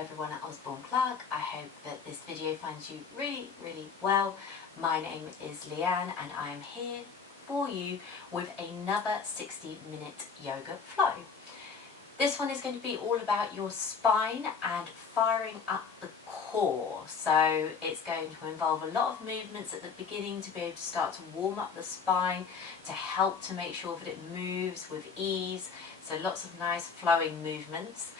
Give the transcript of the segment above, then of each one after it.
everyone at Osborne Clarke. I hope that this video finds you really well. My name is Leanne and I am here for you with another 60-minute yoga flow. This one is going to be all about your spine and firing up the core. So it's going to involve a lot of movements at the beginning to be able to start to warm up the spine, to help to make sure that it moves with ease. So lots of nice flowing movements.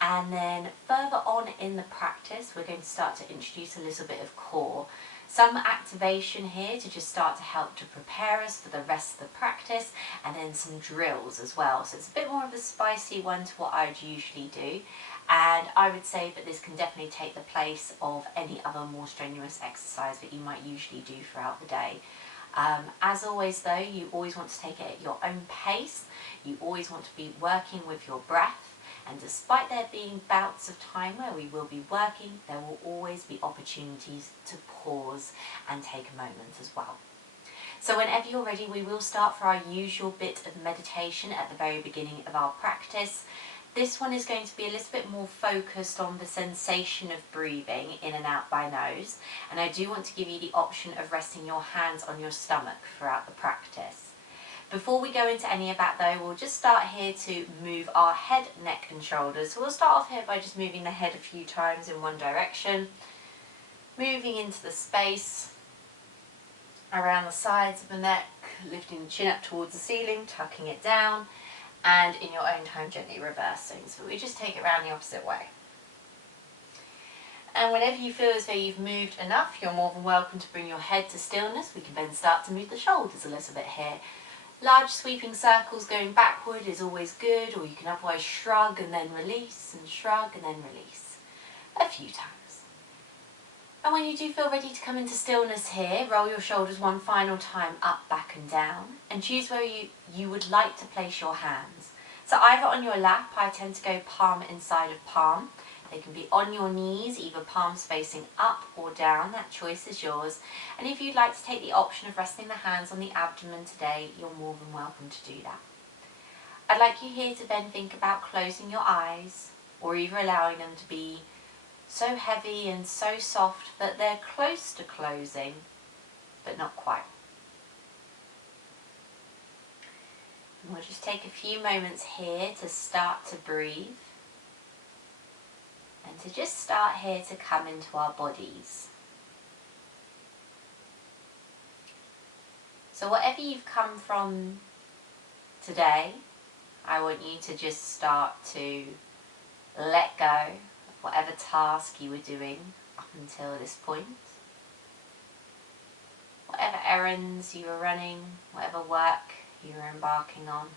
And then further on in the practice, we're going to start to introduce a little bit of core. Some activation here to just start to help to prepare us for the rest of the practice, and then some drills as well. So it's a bit more of a spicy one to what I'd usually do. And I would say that this can definitely take the place of any other more strenuous exercise that you might usually do throughout the day. As always though, you always want to take it at your own pace. You always want to be working with your breath. And despite there being bouts of time where we will be working, there will always be opportunities to pause and take a moment as well. So whenever you're ready, we will start for our usual bit of meditation at the very beginning of our practice. This one is going to be a little bit more focused on the sensation of breathing in and out by nose. And I do want to give you the option of resting your hands on your stomach throughout the practice. Before we go into any of that though, we'll just start here to move our head, neck and shoulders. So we'll start off here by just moving the head a few times in one direction, moving into the space around the sides of the neck, lifting the chin up towards the ceiling, tucking it down, and in your own time gently reversing. So we just take it around the opposite way. And whenever you feel as though you've moved enough, you're more than welcome to bring your head to stillness. We can then start to move the shoulders a little bit here. Large sweeping circles going backward is always good, or you can otherwise shrug and then release, and shrug and then release a few times. And when you do feel ready to come into stillness here, roll your shoulders one final time up, back and down, and choose where you would like to place your hands. So either on your lap, I tend to go palm inside of palm. They can be on your knees, either palms facing up or down, that choice is yours. And if you'd like to take the option of resting the hands on the abdomen today, you're more than welcome to do that. I'd like you here to then think about closing your eyes, or either allowing them to be so heavy and so soft that they're close to closing, but not quite. And we'll just take a few moments here to start to breathe. And to just start here to come into our bodies. So whatever you've come from today, I want you to just start to let go of whatever task you were doing up until this point. Whatever errands you were running, whatever work you were embarking on.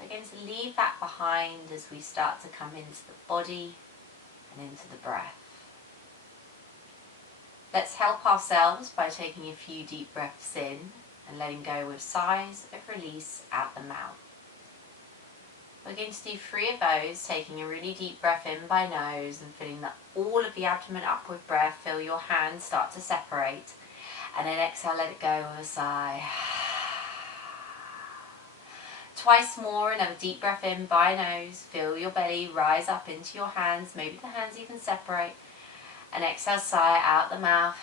We're going to leave that behind as we start to come into the body and into the breath. Let's help ourselves by taking a few deep breaths in and letting go with sighs of release out the mouth. We're going to do 3 of those, taking a really deep breath in by nose and filling all of the abdomen up with breath. Feel your hands start to separate, and then exhale, let it go with a sigh. Twice more, another deep breath in by nose, feel your belly rise up into your hands, maybe the hands even separate, and exhale, sigh out the mouth.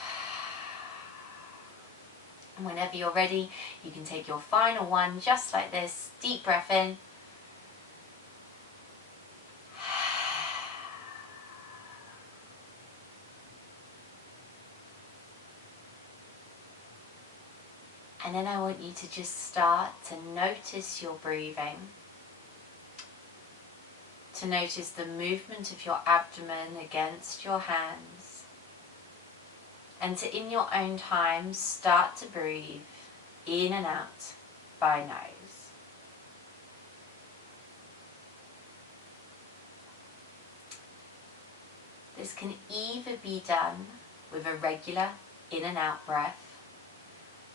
And whenever you're ready, you can take your final one just like this, deep breath in, and then I want you to just start to notice your breathing, to notice the movement of your abdomen against your hands, and to, in your own time, start to breathe in and out by nose. This can either be done with a regular in and out breath,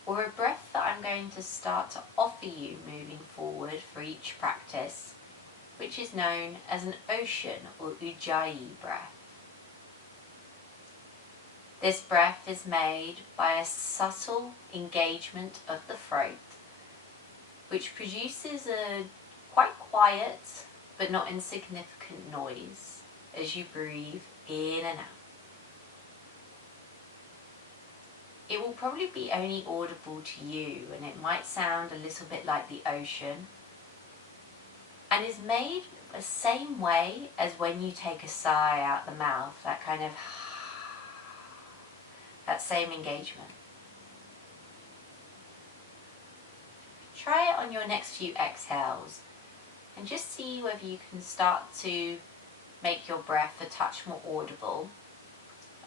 or a breath that I'm going to start to offer you moving forward for each practice, which is known as an ocean or ujjayi breath. This breath is made by a subtle engagement of the throat, which produces a quite quiet but not insignificant noise as you breathe in and out. It will probably be only audible to you, and it might sound a little bit like the ocean, and is made the same way as when you take a sigh out the mouth, that kind of that same engagement. Try it on your next few exhales and just see whether you can start to make your breath a touch more audible,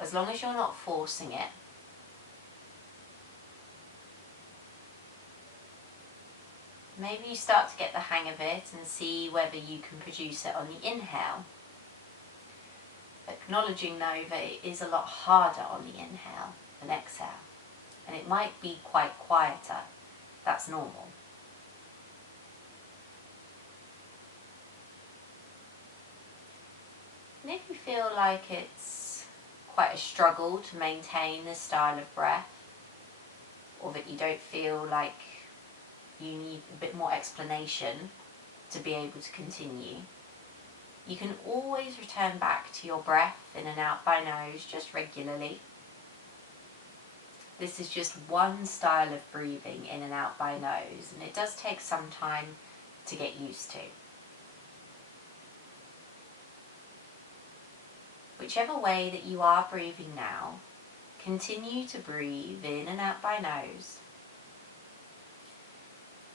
as long as you're not forcing it. Maybe you start to get the hang of it and see whether you can produce it on the inhale. Acknowledging though that it is a lot harder on the inhale than exhale, and it might be quite quieter. That's normal. And if you feel like it's quite a struggle to maintain this style of breath, or that you don't feel like you need a bit more explanation to be able to continue, you can always return back to your breath in and out by nose just regularly. This is just one style of breathing in and out by nose, and it does take some time to get used to. Whichever way that you are breathing now, continue to breathe in and out by nose.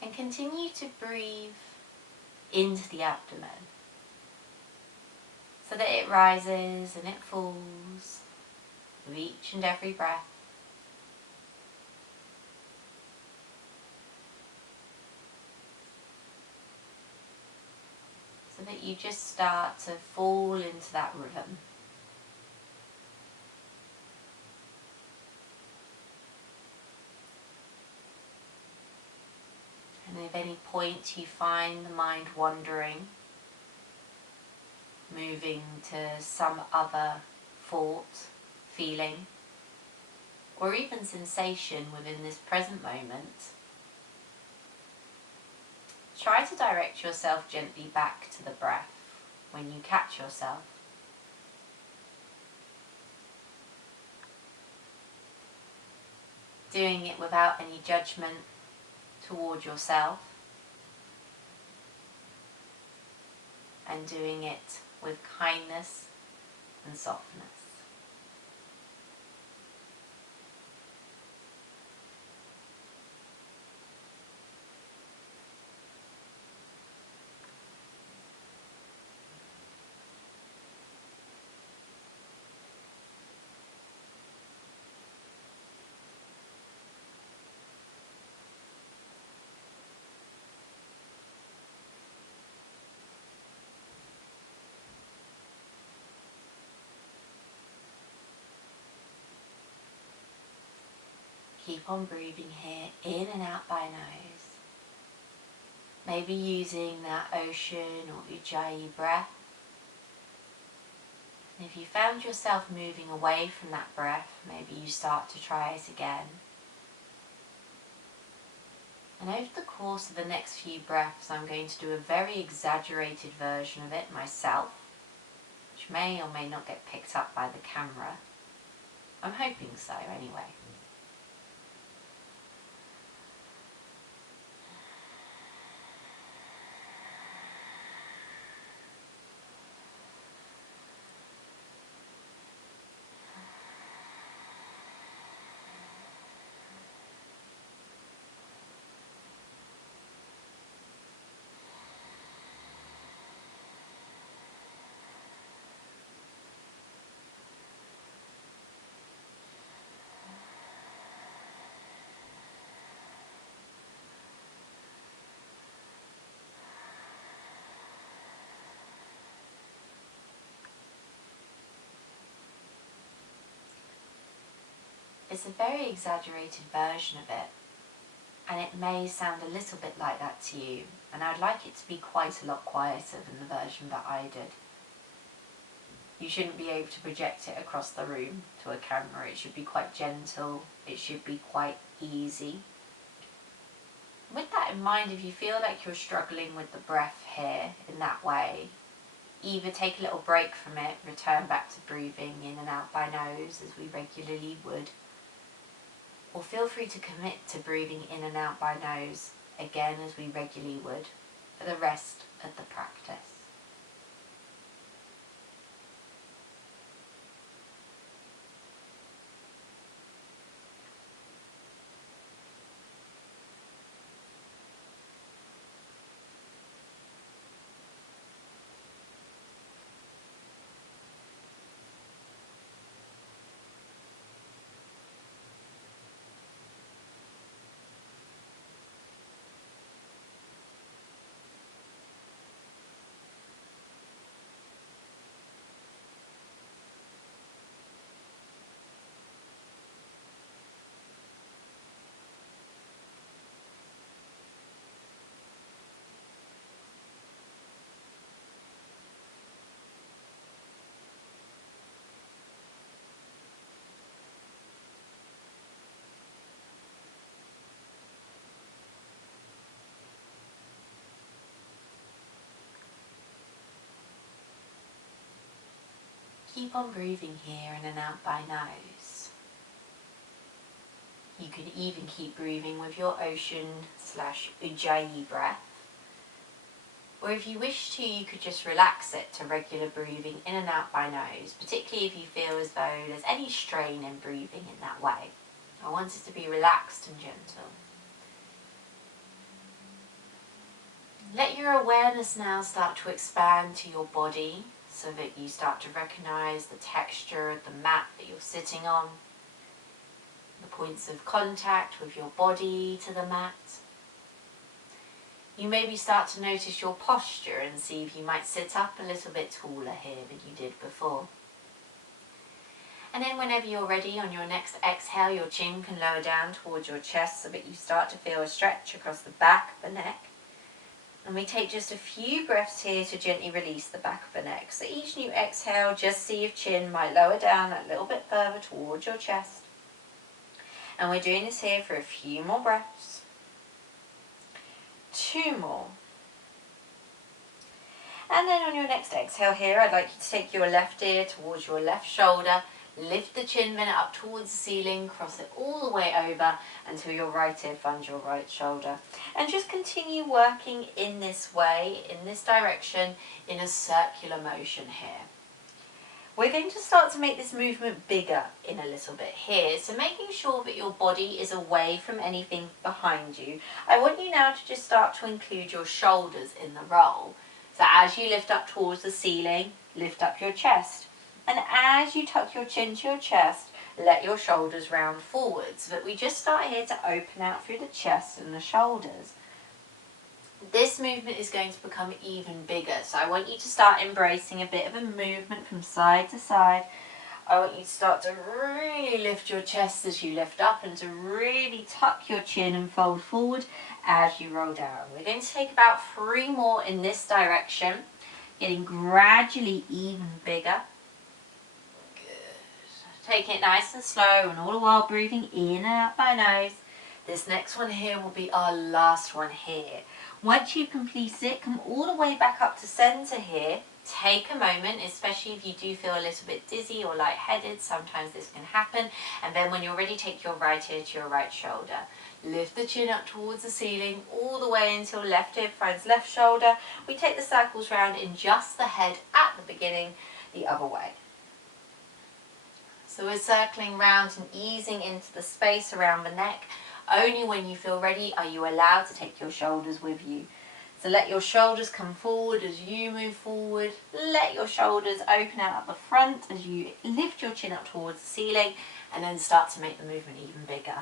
And continue to breathe into the abdomen, so that it rises and it falls with each and every breath. So that you just start to fall into that rhythm. And if at any point you find the mind wandering, moving to some other thought, feeling, or even sensation within this present moment, try to direct yourself gently back to the breath when you catch yourself. Doing it without any judgment toward yourself, and doing it with kindness and softness. Keep on breathing here, in and out by nose. Maybe using that ocean or ujjayi breath. And if you found yourself moving away from that breath, maybe you start to try it again. And over the course of the next few breaths, I'm going to do a very exaggerated version of it myself, which may or may not get picked up by the camera. I'm hoping so anyway. It's a very exaggerated version of it, and it may sound a little bit like that to you, and I'd like it to be quite a lot quieter than the version that I did. You shouldn't be able to project it across the room to a camera. It should be quite gentle, it should be quite easy. With that in mind, if you feel like you're struggling with the breath here in that way, either take a little break from it, return back to breathing in and out by nose as we regularly would, or feel free to commit to breathing in and out by nose again as we regularly would for the rest of the practice. Keep on breathing here in and out by nose. You can even keep breathing with your ocean/ujjayi breath. Or if you wish to, you could just relax it to regular breathing in and out by nose, particularly if you feel as though there's any strain in breathing in that way. I want it to be relaxed and gentle. Let your awareness now start to expand to your body so that you start to recognize the texture of the mat that you're sitting on, the points of contact with your body to the mat. You maybe start to notice your posture and see if you might sit up a little bit taller here than you did before. And then whenever you're ready, on your next exhale, your chin can lower down towards your chest so that you start to feel a stretch across the back of the neck. And we take just a few breaths here to gently release the back of the neck. So each new exhale, just see if chin might lower down a little bit further towards your chest. And we're doing this here for a few more breaths. 2 more. And then on your next exhale here, I'd like you to take your left ear towards your left shoulder, lift the chin, bend it up towards the ceiling, cross it all the way over until your right ear finds your right shoulder. And just continue working in this way, in this direction, in a circular motion here. We're going to start to make this movement bigger in a little bit here. So making sure that your body is away from anything behind you. I want you now to just start to include your shoulders in the roll. So as you lift up towards the ceiling, lift up your chest. And as you tuck your chin to your chest, let your shoulders round forwards. But we just start here to open out through the chest and the shoulders. This movement is going to become even bigger, so I want you to start embracing a bit of a movement from side to side. I want you to start to really lift your chest as you lift up and to really tuck your chin and fold forward as you roll down. We're going to take about 3 more in this direction, getting gradually even bigger. Good. Taking it nice and slow and all the while breathing in and out by nose. This next one here will be our last one here. Once you complete it, come all the way back up to center here. Take a moment, especially if you do feel a little bit dizzy or lightheaded. Sometimes this can happen. And then when you're ready, take your right ear to your right shoulder. Lift the chin up towards the ceiling all the way until left ear finds left shoulder. We take the circles round in just the head at the beginning, the other way. So we're circling round and easing into the space around the neck. Only when you feel ready are you allowed to take your shoulders with you. So let your shoulders come forward as you move forward. Let your shoulders open out at the front as you lift your chin up towards the ceiling and then start to make the movement even bigger.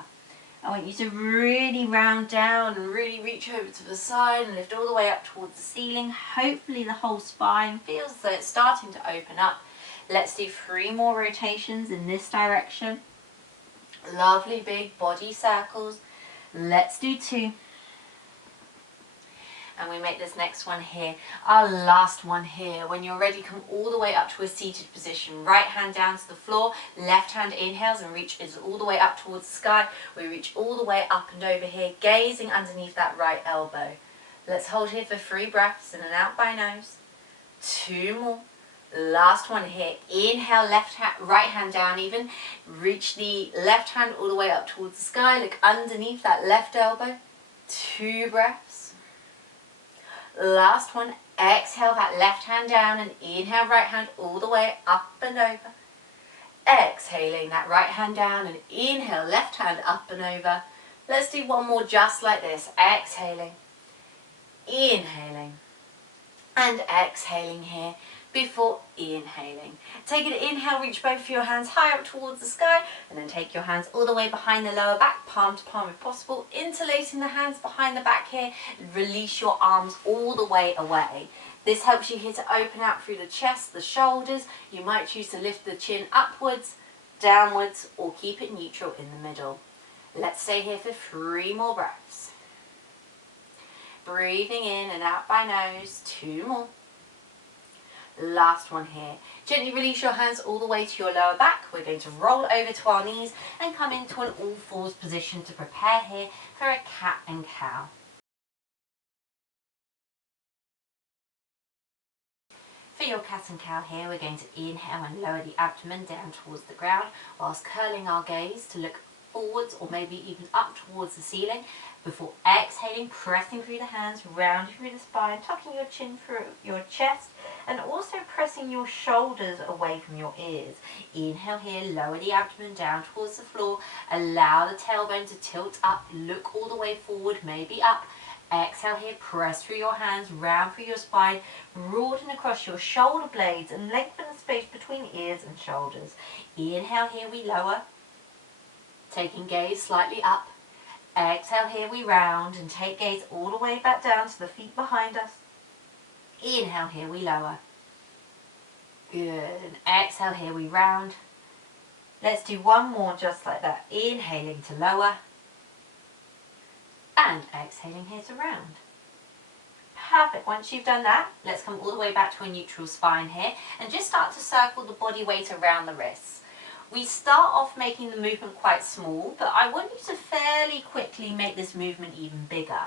I want you to really round down and really reach over to the side and lift all the way up towards the ceiling. Hopefully the whole spine feels as though it's starting to open up. Let's do 3 more rotations in this direction. Lovely big body circles. Let's do 2. And we make this next one here our last one here. When you're ready, come all the way up to a seated position. Right hand down to the floor, left hand inhales and reaches all the way up towards the sky. We reach all the way up and over here, gazing underneath that right elbow. Let's hold here for 3 breaths in and out by nose. 2 more. Last one here. Inhale, left hand, right hand down even. Reach the left hand all the way up towards the sky. Look underneath that left elbow. 2 breaths. Last one. Exhale that left hand down and inhale right hand all the way up and over. Exhaling that right hand down and inhale left hand up and over. Let's do one more just like this. Exhaling, inhaling, and exhaling here before inhaling. Take an inhale, reach both of your hands high up towards the sky, and then take your hands all the way behind the lower back, palm to palm if possible, interlacing the hands behind the back here. Release your arms all the way away. This helps you here to open out through the chest, the shoulders. You might choose to lift the chin upwards, downwards, or keep it neutral in the middle. Let's stay here for 3 more breaths. Breathing in and out by nose, 2 more. Last one here. Gently release your hands all the way to your lower back. We're going to roll over to our knees and come into an all fours position to prepare here for a cat and cow. For your cat and cow here, we're going to inhale and lower the abdomen down towards the ground whilst curling our gaze to look forwards or maybe even up towards the ceiling before exhaling, pressing through the hands, rounding through the spine, tucking your chin through your chest and also pressing your shoulders away from your ears. Inhale here, lower the abdomen down towards the floor, allow the tailbone to tilt up, look all the way forward, maybe up. Exhale here, press through your hands, round through your spine, broaden across your shoulder blades and lengthen the space between ears and shoulders. Inhale here, we lower, taking gaze slightly up. Exhale here, we round and take gaze all the way back down to the feet behind us. Inhale here, we lower. Good. And exhale here, we round. Let's do one more just like that. Inhaling to lower. And exhaling here to round. Perfect. Once you've done that, let's come all the way back to a neutral spine here and just start to circle the body weight around the wrists. We start off making the movement quite small, but I want you to fairly quickly make this movement even bigger.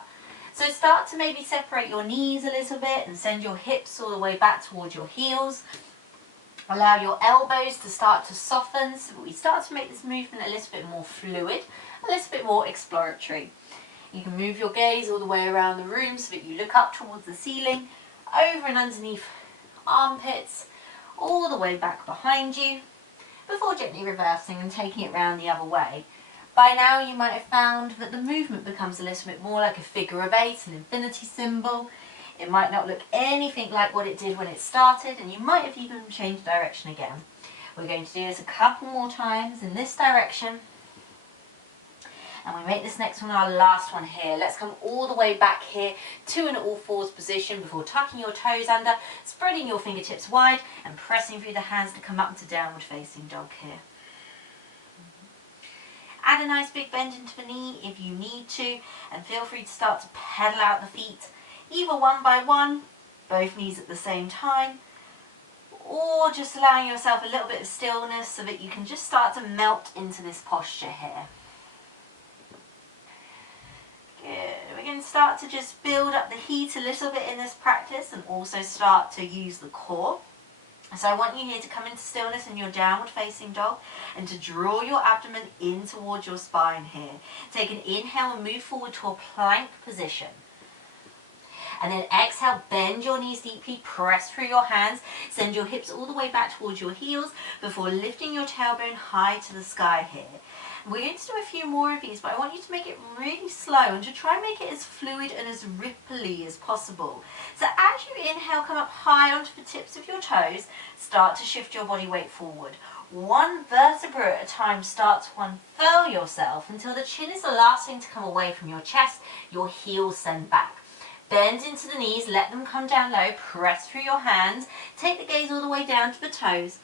So start to maybe separate your knees a little bit and send your hips all the way back towards your heels. Allow your elbows to start to soften so we start to make this movement a little bit more fluid, a little bit more exploratory. You can move your gaze all the way around the room so that you look up towards the ceiling, over and underneath armpits, all the way back behind you, before gently reversing and taking it round the other way. By now you might have found that the movement becomes a little bit more like a figure of 8, an infinity symbol. It might not look anything like what it did when it started, and you might have even changed direction again. We're going to do this a couple more times in this direction. And we make this next one our last one here. Let's come all the way back here to an all fours position before tucking your toes under, spreading your fingertips wide and pressing through the hands to come up into downward facing dog here. Add a nice big bend into the knee if you need to, and feel free to start to pedal out the feet, either one by one, both knees at the same time, or just allowing yourself a little bit of stillness so that you can just start to melt into this posture here. Good. We're going to start to just build up the heat a little bit in this practice and also start to use the core. So I want you here to come into stillness in your downward facing dog and to draw your abdomen in towards your spine here. Take an inhale and move forward to a plank position. And then exhale, bend your knees deeply, press through your hands, send your hips all the way back towards your heels before lifting your tailbone high to the sky here. We're going to do a few more of these, but I want you to make it really slow and to try and make it as fluid and as ripply as possible. So as you inhale, come up high onto the tips of your toes, start to shift your body weight forward. One vertebra at a time, start to unfurl yourself until the chin is the last thing to come away from your chest, your heels send back. Bend into the knees, let them come down low, press through your hands, take the gaze all the way down to the toes.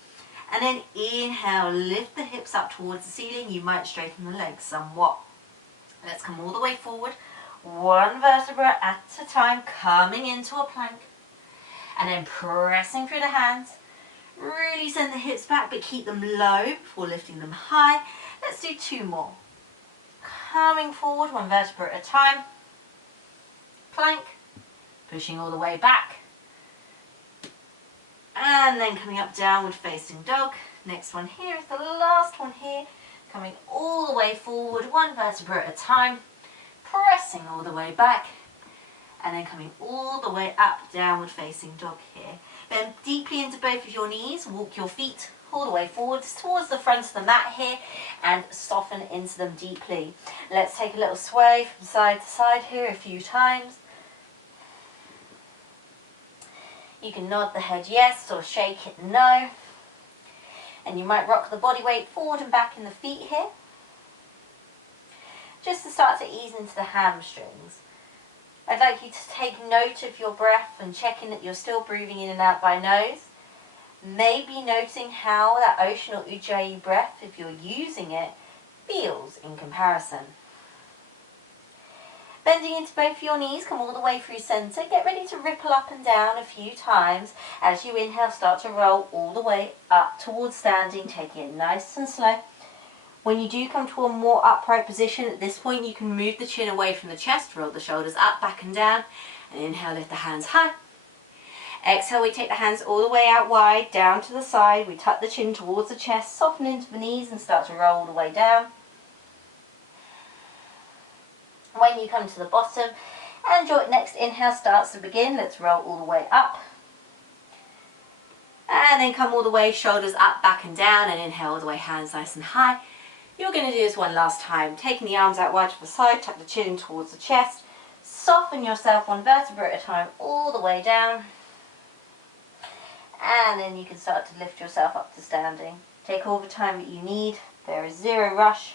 And then inhale, lift the hips up towards the ceiling. You might straighten the legs somewhat. Let's come all the way forward. One vertebra at a time, coming into a plank. And then pressing through the hands. Really send the hips back, but keep them low before lifting them high. Let's do 2 more. Coming forward, one vertebra at a time. Plank. Pushing all the way back. And then coming up, downward facing dog. Next one here is the last one here. Coming all the way forward, one vertebra at a time. Pressing all the way back. And then coming all the way up, downward facing dog here. Bend deeply into both of your knees. Walk your feet all the way forwards towards the front of the mat here and soften into them deeply. Let's take a little sway from side to side here a few times. You can nod the head yes or shake it no. And you might rock the body weight forward and back in the feet here. Just to start to ease into the hamstrings. I'd like you to take note of your breath and checking that you're still breathing in and out by nose. Maybe noting how that ocean or ujjayi breath, if you're using it, feels in comparison. Bending into both your knees, come all the way through centre. Get ready to ripple up and down a few times. As you inhale, start to roll all the way up towards standing, taking it nice and slow. When you do come to a more upright position, at this point you can move the chin away from the chest, roll the shoulders up, back and down, and inhale, lift the hands high. Exhale, we take the hands all the way out wide, down to the side. We tuck the chin towards the chest, soften into the knees and start to roll all the way down. When you come to the bottom and your next inhale starts to begin, let's roll all the way up. And then come all the way, shoulders up, back and down, and inhale all the way, hands nice and high. You're going to do this one last time. Taking the arms out wide to the side, tuck the chin towards the chest. Soften yourself one vertebra at a time all the way down. And then you can start to lift yourself up to standing. Take all the time that you need. There is zero rush.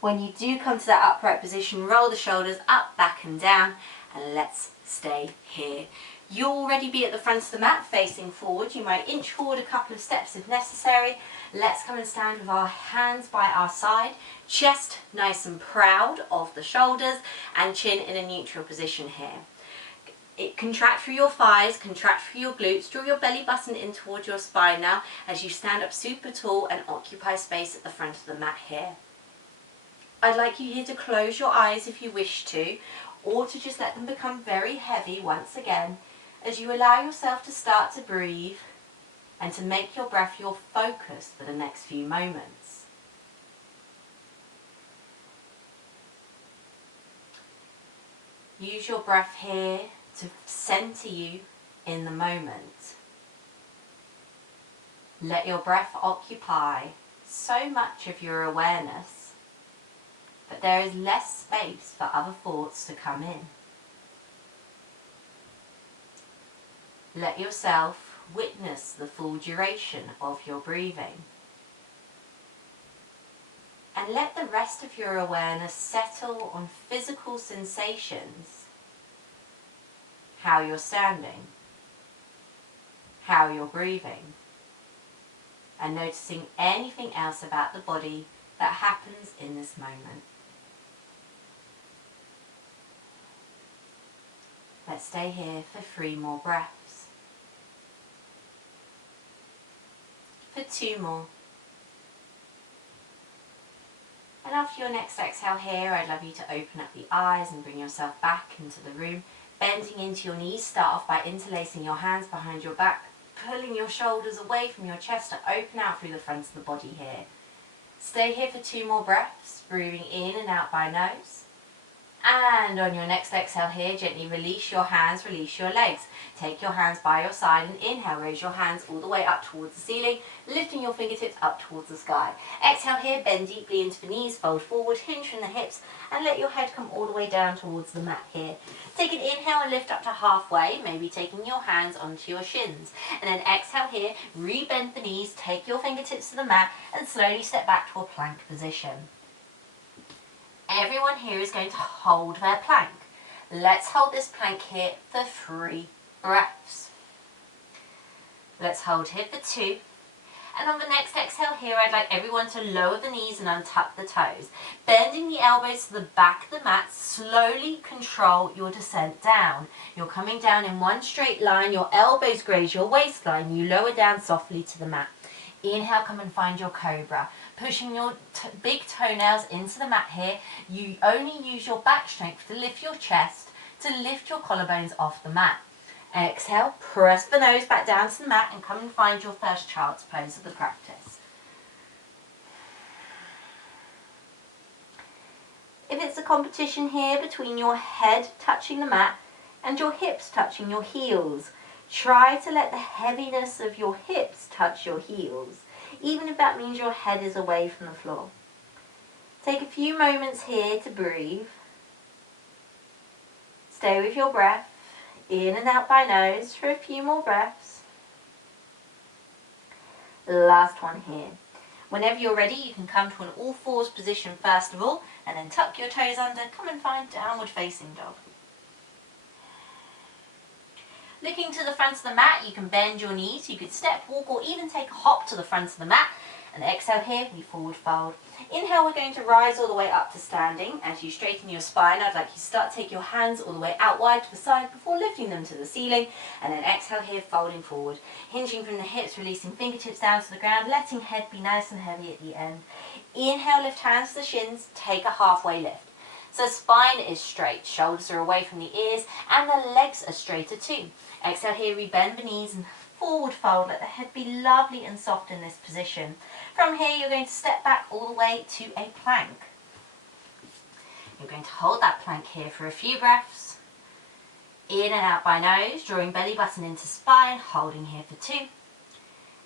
When you do come to that upright position, roll the shoulders up, back and down, and let's stay here. You'll already be at the front of the mat facing forward. You might inch forward a couple of steps if necessary. Let's come and stand with our hands by our side, chest nice and proud of the shoulders, and chin in a neutral position here. Contract through your thighs, contract through your glutes, draw your belly button in towards your spine now as you stand up super tall and occupy space at the front of the mat here. I'd like you here to close your eyes if you wish to, or to just let them become very heavy once again as you allow yourself to start to breathe and to make your breath your focus for the next few moments. Use your breath here to center you in the moment. Let your breath occupy so much of your awareness that there is less space for other thoughts to come in. Let yourself witness the full duration of your breathing. And let the rest of your awareness settle on physical sensations. How you're standing, how you're breathing, and noticing anything else about the body that happens in this moment. Let's stay here for 3 more breaths. For 2 more. And after your next exhale here, I'd love you to open up the eyes and bring yourself back into the room. Bending into your knees, start off by interlacing your hands behind your back, pulling your shoulders away from your chest to open out through the front of the body here. Stay here for 2 more breaths, breathing in and out by nose. And on your next exhale here, gently release your hands, release your legs. Take your hands by your side and inhale, raise your hands all the way up towards the ceiling, lifting your fingertips up towards the sky. Exhale here, bend deeply into the knees, fold forward, hinge from the hips, and let your head come all the way down towards the mat here. Take an inhale and lift up to halfway, maybe taking your hands onto your shins. And then exhale here, re-bend the knees, take your fingertips to the mat, and slowly step back to a plank position. Everyone here is going to hold their plank. Let's hold this plank here for 3 breaths. Let's hold here for 2. And on the next exhale here, I'd like everyone to lower the knees and untuck the toes. Bending the elbows to the back of the mat, slowly control your descent down. You're coming down in one straight line, your elbows graze your waistline, you lower down softly to the mat. Inhale, come and find your cobra. Pushing your big toenails into the mat here, you only use your back strength to lift your chest, to lift your collarbones off the mat. Exhale, press the nose back down to the mat and come and find your first child's pose of the practice. If it's a competition here between your head touching the mat and your hips touching your heels, try to let the heaviness of your hips touch your heels, even if that means your head is away from the floor. Take a few moments here to breathe. Stay with your breath, in and out by nose for a few more breaths. Last one here. Whenever you're ready, you can come to an all fours position first of all, and then tuck your toes under, come and find downward facing dog. Looking to the front of the mat, you can bend your knees, you could step, walk, or even take a hop to the front of the mat. And exhale here, we forward fold. Inhale, we're going to rise all the way up to standing. As you straighten your spine, I'd like you to start to take your hands all the way out wide to the side before lifting them to the ceiling. And then exhale here, folding forward. Hinging from the hips, releasing fingertips down to the ground, letting head be nice and heavy at the end. Inhale, lift hands to the shins, take a halfway lift. So spine is straight, shoulders are away from the ears, and the legs are straighter too. Exhale here, we bend the knees and forward fold, let the head be lovely and soft in this position. From here, you're going to step back all the way to a plank. You're going to hold that plank here for a few breaths. In and out by nose, drawing belly button into spine, holding here for 2.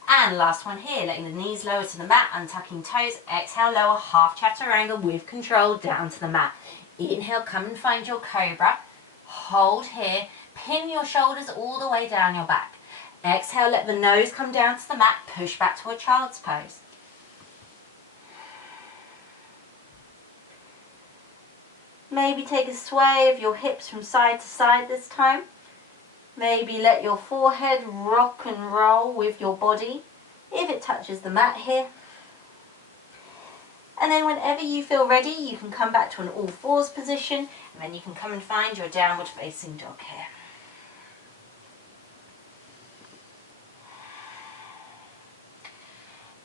And last one here, letting the knees lower to the mat, untucking toes. Exhale, lower half chaturanga with control down to the mat. Inhale, come and find your cobra. Hold here, pin your shoulders all the way down your back. Exhale, let the nose come down to the mat, push back to a child's pose. Maybe take a sway of your hips from side to side this time. Maybe let your forehead rock and roll with your body, if it touches the mat here. And then whenever you feel ready, you can come back to an all fours position, and then you can come and find your downward facing dog here.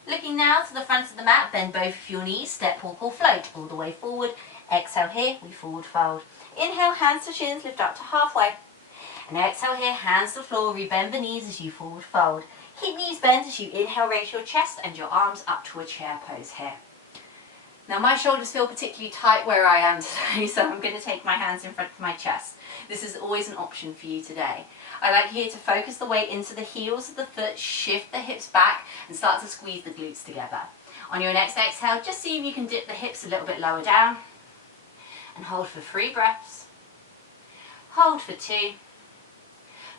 Looking now to the front of the mat, bend both of your knees, step, walk or float all the way forward. Exhale here, we forward fold. Inhale, hands to shins, lift up to halfway. And exhale here, hands to the floor, rebend the knees as you forward fold. Keep knees bent as you inhale, raise your chest and your arms up to a chair pose here. Now my shoulders feel particularly tight where I am today, so I'm going to take my hands in front of my chest. This is always an option for you today. I like you to focus the weight into the heels of the foot, shift the hips back and start to squeeze the glutes together. On your next exhale, just see if you can dip the hips a little bit lower down and hold for 3 breaths. Hold for 2.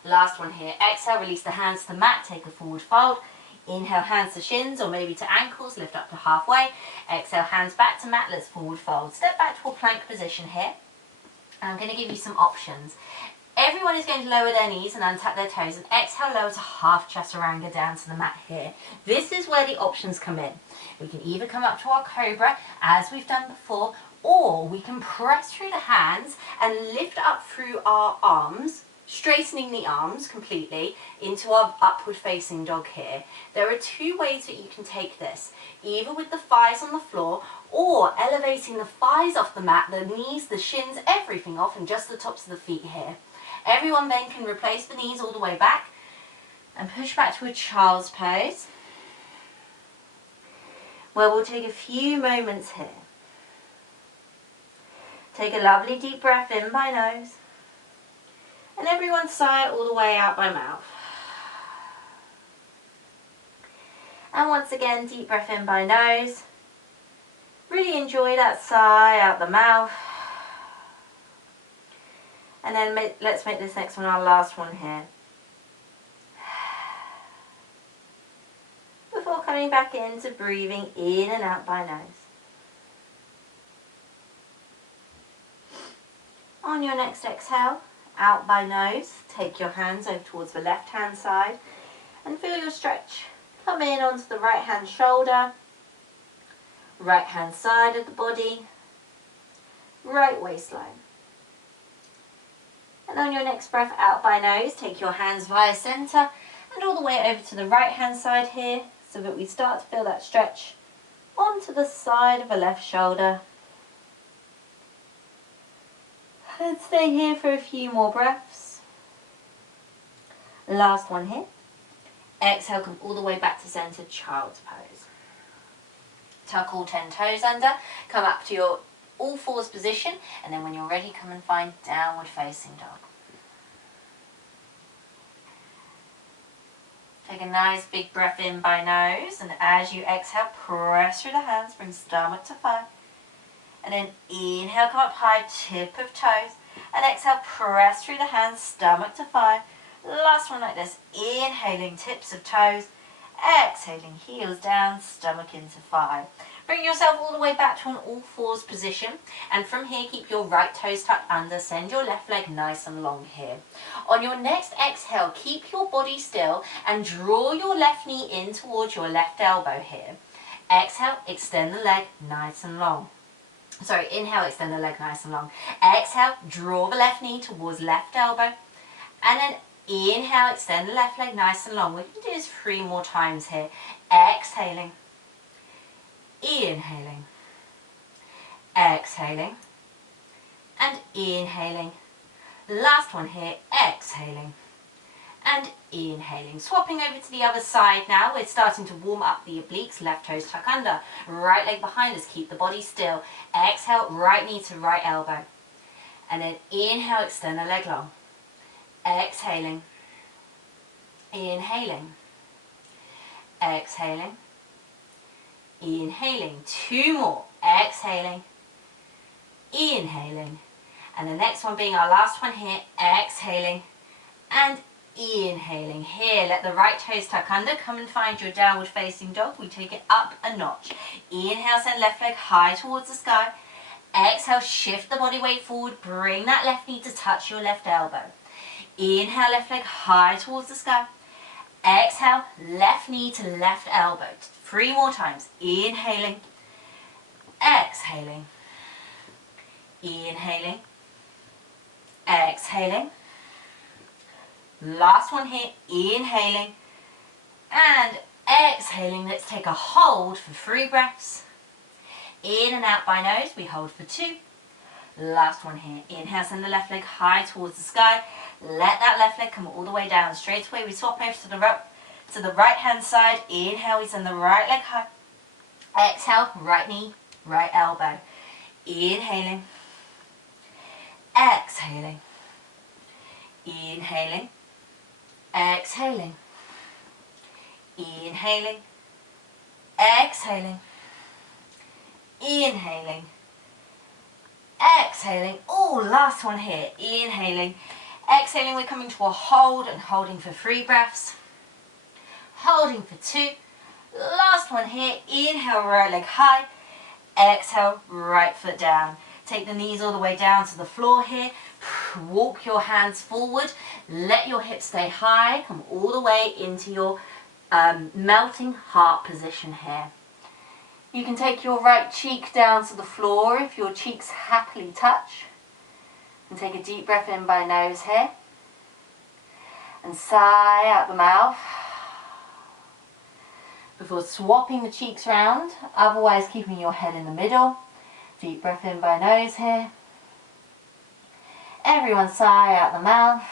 Last one here. Exhale, release the hands to the mat, take a forward fold. Inhale, hands to shins or maybe to ankles, lift up to halfway. Exhale, hands back to mat, let's forward fold. Step back to a plank position here. And I'm going to give you some options. Everyone is going to lower their knees and untuck their toes, and exhale, lower to half chaturanga down to the mat here. This is where the options come in. We can either come up to our cobra as we've done before, or we can press through the hands and lift up through our arms, straightening the arms completely into our upward facing dog here. There are 2 ways that you can take this, either with the thighs on the floor or elevating the thighs off the mat, the knees, the shins, everything off and just the tops of the feet here. Everyone then can replace the knees all the way back and push back to a child's pose, where we'll take a few moments here. Take a lovely deep breath in by nose, and everyone sigh all the way out by mouth. And once again, deep breath in by nose. Really enjoy that sigh out the mouth. And then let's make this next one our last one here. Before coming back into breathing in and out by nose. On your next exhale, out by nose, take your hands over towards the left hand side and feel your stretch. Come in onto the right hand shoulder, right hand side of the body, right waistline. And on your next breath out by nose, take your hands via center and all the way over to the right hand side here so that we start to feel that stretch onto the side of the left shoulder. And stay here for a few more breaths. Last one here. Exhale, come all the way back to center, child's pose. Tuck all 10 toes under, come up to your all fours position, and then when you're ready, come and find downward facing dog. Take a nice big breath in by nose, and as you exhale, press through the hands, bring stomach to 5. And then inhale, come up high, tip of toes, and exhale, press through the hands, stomach to 5. Last one like this, inhaling tips of toes, exhaling heels down, stomach into 5. Bring yourself all the way back to an all fours position, and from here keep your right toes tucked under, send your left leg nice and long here. On your next exhale, keep your body still and draw your left knee in towards your left elbow here. Exhale, extend the leg nice and long. Sorry, inhale, extend the leg nice and long. Exhale, draw the left knee towards left elbow, and then inhale, extend the left leg nice and long. We can do this 3 more times here. Exhaling, inhaling, exhaling, and inhaling. Last one here, exhaling and inhaling. Swapping over to the other side now. We're starting to warm up the obliques. Left toes tuck under, right leg behind us, keep the body still. Exhale, right knee to right elbow, and then inhale, extend the leg long. Exhaling, inhaling, exhaling, inhaling. 2 more. Exhaling, inhaling, and the next one being our last one here. Exhaling and inhaling. Here, let the right toes tuck under. Come and find your downward facing dog. We take it up a notch. Inhale, send left leg high towards the sky. Exhale, shift the body weight forward. Bring that left knee to touch your left elbow. Inhale, left leg high towards the sky. Exhale, left knee to left elbow. 3 more times. Inhaling, exhaling, inhaling, exhaling. Last one here. Inhaling and exhaling. Let's take a hold for 3 breaths. In and out by nose. We hold for 2. Last one here. Inhale, send the left leg high towards the sky. Let that left leg come all the way down. Straight away we swap over to the right hand side. Inhale, we send the right leg high. Exhale, right knee, right elbow. Inhaling, exhaling, inhaling, exhaling, inhaling, exhaling, inhaling, exhaling. Oh, last one here. Inhaling, exhaling. We're coming to a hold and holding for 3 breaths. Holding for 2. Last one here. Inhale, right leg high. Exhale, right foot down. Take the knees all the way down to the floor here. Walk your hands forward. Let your hips stay high. Come all the way into your melting heart position here. You can take your right cheek down to the floor if your cheeks happily touch. And take a deep breath in by nose here. And sigh out the mouth. Before swapping the cheeks round, otherwise keeping your head in the middle. Deep breath in by nose here. Everyone sigh out the mouth.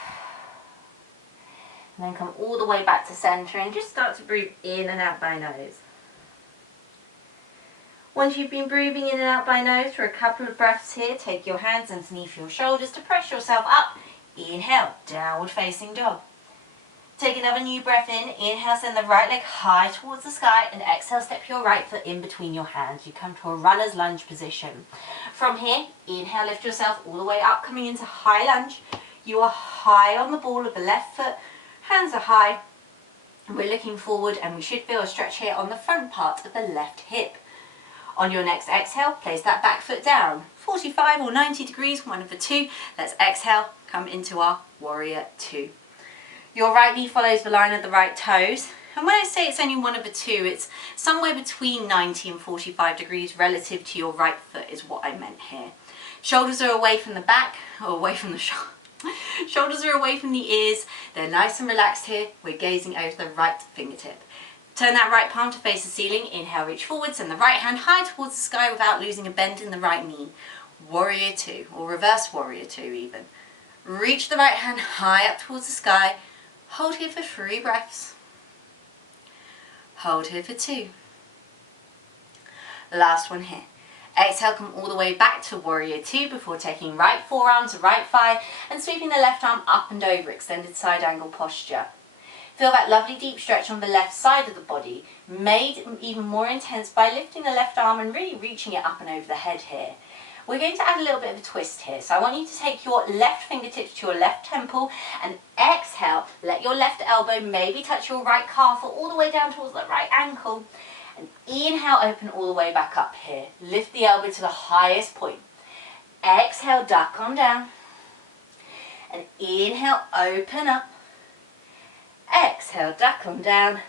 And then come all the way back to center and just start to breathe in and out by nose. Once you've been breathing in and out by nose for a couple of breaths here, take your hands underneath your shoulders to press yourself up. Inhale, downward facing dog. Take another new breath in. Inhale, send the right leg high towards the sky, and exhale, step your right foot in between your hands. You come to a runner's lunge position. From here, inhale, lift yourself all the way up, coming into high lunge. You are high on the ball of the left foot. Hands are high. We're looking forward, and we should feel a stretch here on the front part of the left hip. On your next exhale, place that back foot down. 45 or 90 degrees, one of the 2. Let's exhale, come into our warrior 2. Your right knee follows the line of the right toes. And when I say it's only one of the 2, it's somewhere between 90 and 45 degrees relative to your right foot is what I meant here. Shoulders are away from the back, or away from the shoulders are away from the ears. They're nice and relaxed here. We're gazing over the right fingertip. Turn that right palm to face the ceiling. Inhale, reach forwards, and the right hand high towards the sky without losing a bend in the right knee. Warrior 2, or reverse warrior 2 even. Reach the right hand high up towards the sky. Hold here for 3 breaths. Hold here for 2. Last one here. Exhale, come all the way back to warrior 2 before taking right forearm to right thigh and sweeping the left arm up and over, extended side angle posture. Feel that lovely deep stretch on the left side of the body, made even more intense by lifting the left arm and really reaching it up and over the head here. We're going to add a little bit of a twist here. So I want you to take your left fingertips to your left temple and exhale, let your left elbow maybe touch your right calf or all the way down towards that right ankle. And inhale, open all the way back up here. Lift the elbow to the highest point. Exhale, duck on down. And inhale, open up. Exhale, duck on down.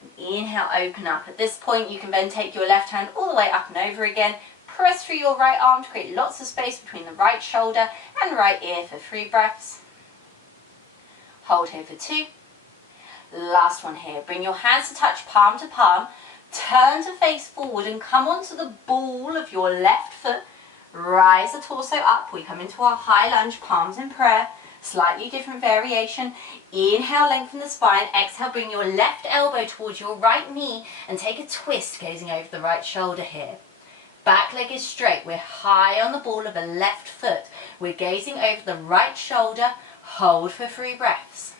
And inhale, open up. At this point, you can then take your left hand all the way up and over again. Press through your right arm to create lots of space between the right shoulder and right ear for 3 breaths. Hold here for 2. Last one here. Bring your hands to touch palm to palm. Turn to face forward and come onto the ball of your left foot. Rise the torso up. We come into our high lunge, palms in prayer. Slightly different variation. Inhale, lengthen the spine. Exhale, bring your left elbow towards your right knee and take a twist, gazing over the right shoulder here. Back leg is straight. We're high on the ball of the left foot. We're gazing over the right shoulder. Hold for 3 breaths.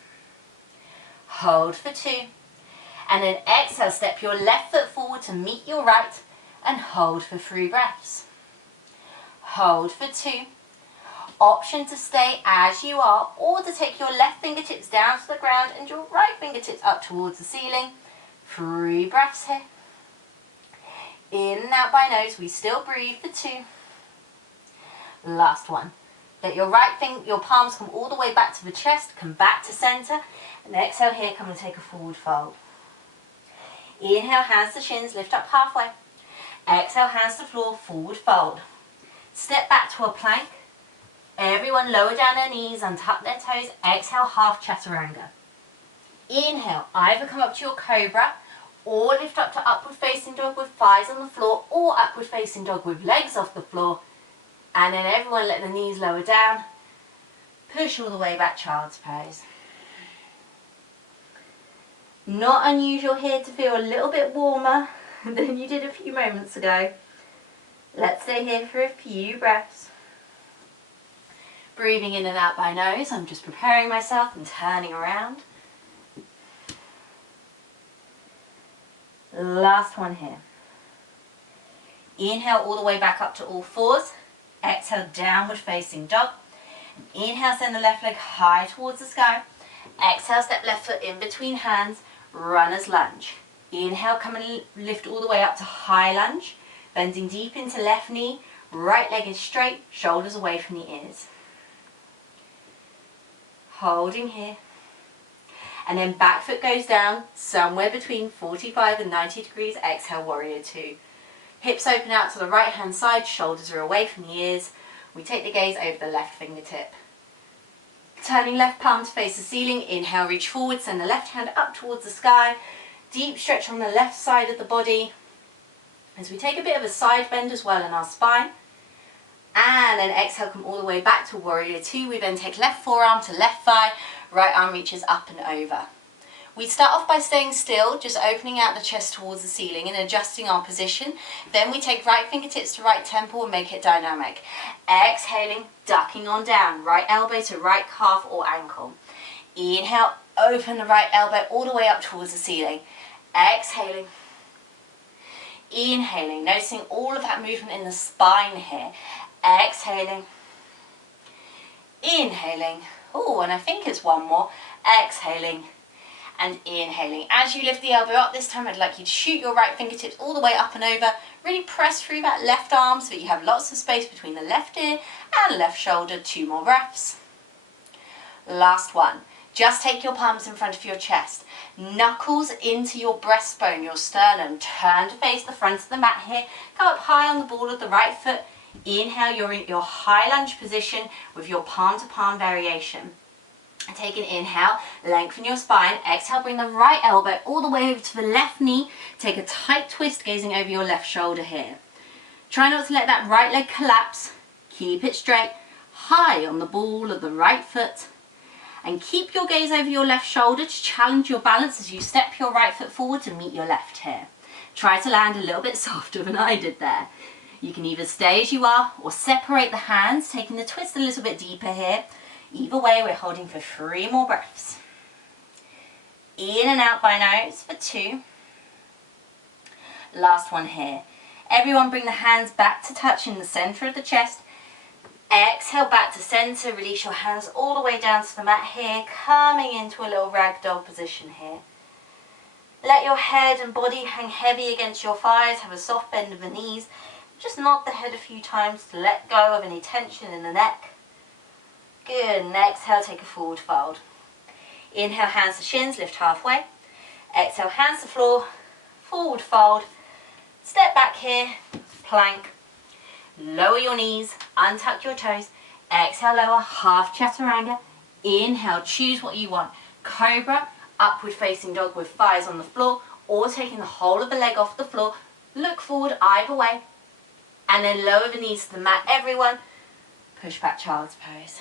Hold for 2. And then exhale, step your left foot forward to meet your right and hold for 3 breaths. Hold for 2. Option to stay as you are or to take your left fingertips down to the ground and your right fingertips up towards the ceiling. 3 breaths here. In and out by nose, we still breathe for 2. Last one. Let your your palms come all the way back to the chest, come back to center, and exhale here, come and take a forward fold. Inhale, hands to shins, lift up halfway. Exhale, hands to floor, forward fold. Step back to a plank. Everyone lower down their knees, untuck their toes. Exhale, half chaturanga. Inhale, either come up to your cobra, or lift up to upward facing dog with thighs on the floor, or upward facing dog with legs off the floor. And then everyone let the knees lower down. Push all the way back, child's pose. Not unusual here to feel a little bit warmer than you did a few moments ago. Let's stay here for a few breaths. Breathing in and out by nose. I'm just preparing myself and turning around. Last one here. Inhale all the way back up to all fours. Exhale, downward facing dog. Inhale, send the left leg high towards the sky. Exhale, step left foot in between hands. Runner's lunge. Inhale, come and lift all the way up to high lunge. Bending deep into left knee. Right leg is straight, shoulders away from the ears. Holding here. And then back foot goes down somewhere between 45 and 90 degrees. Exhale, warrior 2. Hips open out to the right hand side, shoulders are away from the ears. We take the gaze over the left fingertip. Turning left palm to face the ceiling. Inhale, reach forward, send the left hand up towards the sky. Deep stretch on the left side of the body. As we take a bit of a side bend as well in our spine. And then exhale, come all the way back to warrior 2. We then take left forearm to left thigh. Right arm reaches up and over. We start off by staying still, just opening out the chest towards the ceiling and adjusting our position. Then we take right fingertips to right temple and make it dynamic. Exhaling, ducking on down, right elbow to right calf or ankle. Inhale, open the right elbow all the way up towards the ceiling. Exhaling. Inhaling, noticing all of that movement in the spine here. Exhaling. Inhaling. Oh, and I think it's one more. Exhaling and inhaling. As you lift the elbow up this time, I'd like you to shoot your right fingertips all the way up and over. Really press through that left arm so that you have lots of space between the left ear and left shoulder. 2 more breaths. Last one. Just take your palms in front of your chest. Knuckles into your breastbone, your sternum. Turn to face the front of the mat here. Go up high on the ball of the right foot. Inhale, you're in your high lunge position with your palm to palm variation. Take an inhale, lengthen your spine. Exhale, bring the right elbow all the way over to the left knee. Take a tight twist, gazing over your left shoulder here. Try not to let that right leg collapse. Keep it straight, high on the ball of the right foot. And keep your gaze over your left shoulder to challenge your balance as you step your right foot forward to meet your left here. Try to land a little bit softer than I did there. You can either stay as you are or separate the hands, taking the twist a little bit deeper here. Either way, we're holding for 3 more breaths. In and out by nose for 2. Last one here. Everyone bring the hands back to touch in the center of the chest. Exhale back to center. Release your hands all the way down to the mat here, coming into a little ragdoll position here. Let your head and body hang heavy against your thighs. Have a soft bend of the knees. Just nod the head a few times to let go of any tension in the neck. Good. And exhale, take a forward fold. Inhale, hands to shins, lift halfway. Exhale, hands to floor, forward fold. Step back here, plank. Lower your knees, untuck your toes. Exhale, lower, half chaturanga. Inhale, choose what you want. Cobra, upward facing dog with thighs on the floor, or taking the whole of the leg off the floor. Look forward either way. And then lower the knees to the mat, everyone. Push back child's pose.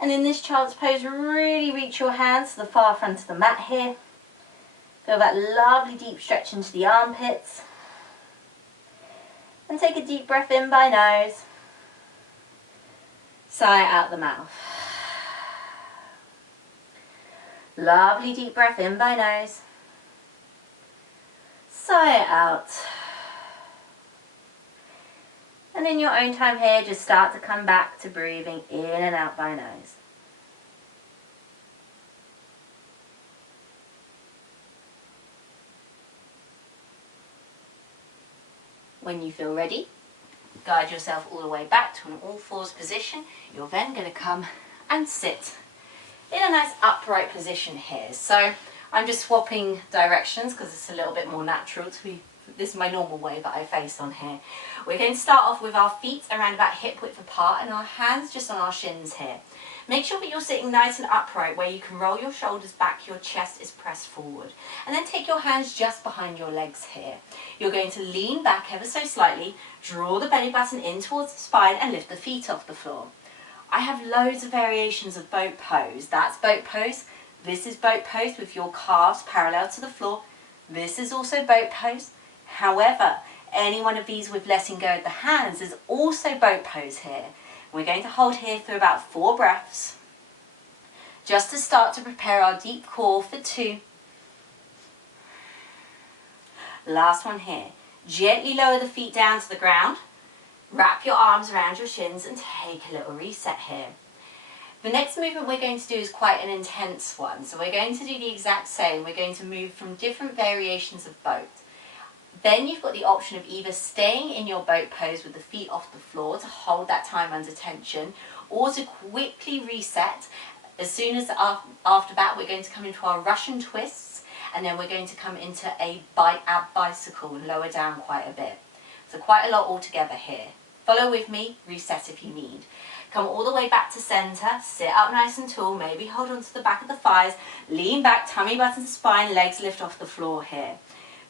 And in this child's pose, really reach your hands to the far front of the mat here. Feel that lovely deep stretch into the armpits. And take a deep breath in by nose. Sigh out the mouth. Lovely deep breath in by nose. Sigh it out. And in your own time here, just start to come back to breathing in and out by nose. When you feel ready, guide yourself all the way back to an all fours position. You're then going to come and sit in a nice upright position here. So I'm just swapping directions because it's a little bit more natural to be. This is my normal way that I face on here. We're going to start off with our feet around about hip width apart and our hands just on our shins here. Make sure that you're sitting nice and upright where you can roll your shoulders back, your chest is pressed forward. And then take your hands just behind your legs here. You're going to lean back ever so slightly, draw the belly button in towards the spine and lift the feet off the floor. I have loads of variations of boat pose. That's boat pose. This is boat pose with your calves parallel to the floor. This is also boat pose. However, any one of these with letting go of the hands is also boat pose here. We're going to hold here for about 4 breaths. Just to start to prepare our deep core for 2. Last one here. Gently lower the feet down to the ground. Wrap your arms around your shins and take a little reset here. The next movement we're going to do is quite an intense one. So we're going to do the exact same. We're going to move from different variations of boat. Then you've got the option of either staying in your boat pose with the feet off the floor to hold that time under tension, or to quickly reset. As soon as after that, we're going to come into our Russian twists, and then we're going to come into a ab bicycle and lower down quite a bit. So quite a lot altogether here. Follow with me, reset if you need. Come all the way back to center, sit up nice and tall, maybe hold on to the back of the thighs, lean back, tummy button to spine, legs lift off the floor here.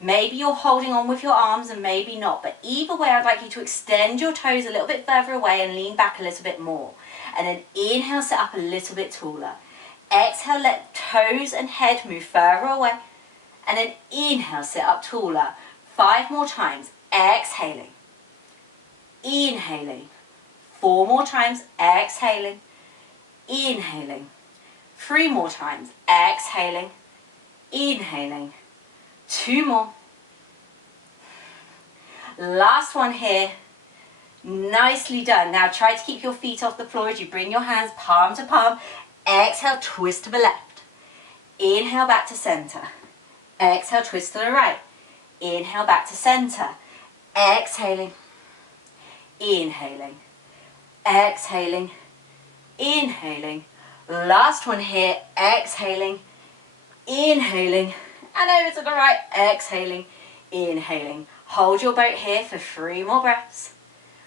Maybe you're holding on with your arms and maybe not, but either way I'd like you to extend your toes a little bit further away and lean back a little bit more. And then inhale, sit up a little bit taller. Exhale, let toes and head move further away. And then inhale, sit up taller. 5 more times. Exhaling. Inhaling. 4 more times. Exhaling. Inhaling. 3 more times. Exhaling. Inhaling. 2 more. Last one here. Nicely done. Now try to keep your feet off the floor as you bring your hands palm to palm. Exhale, twist to the left. Inhale, back to center. Exhale, twist to the right. Inhale, back to center. Exhaling. Inhaling. Exhaling. Inhaling. Last one here. Exhaling. Inhaling. And over to the right, exhaling, inhaling. Hold your boat here for 3 more breaths.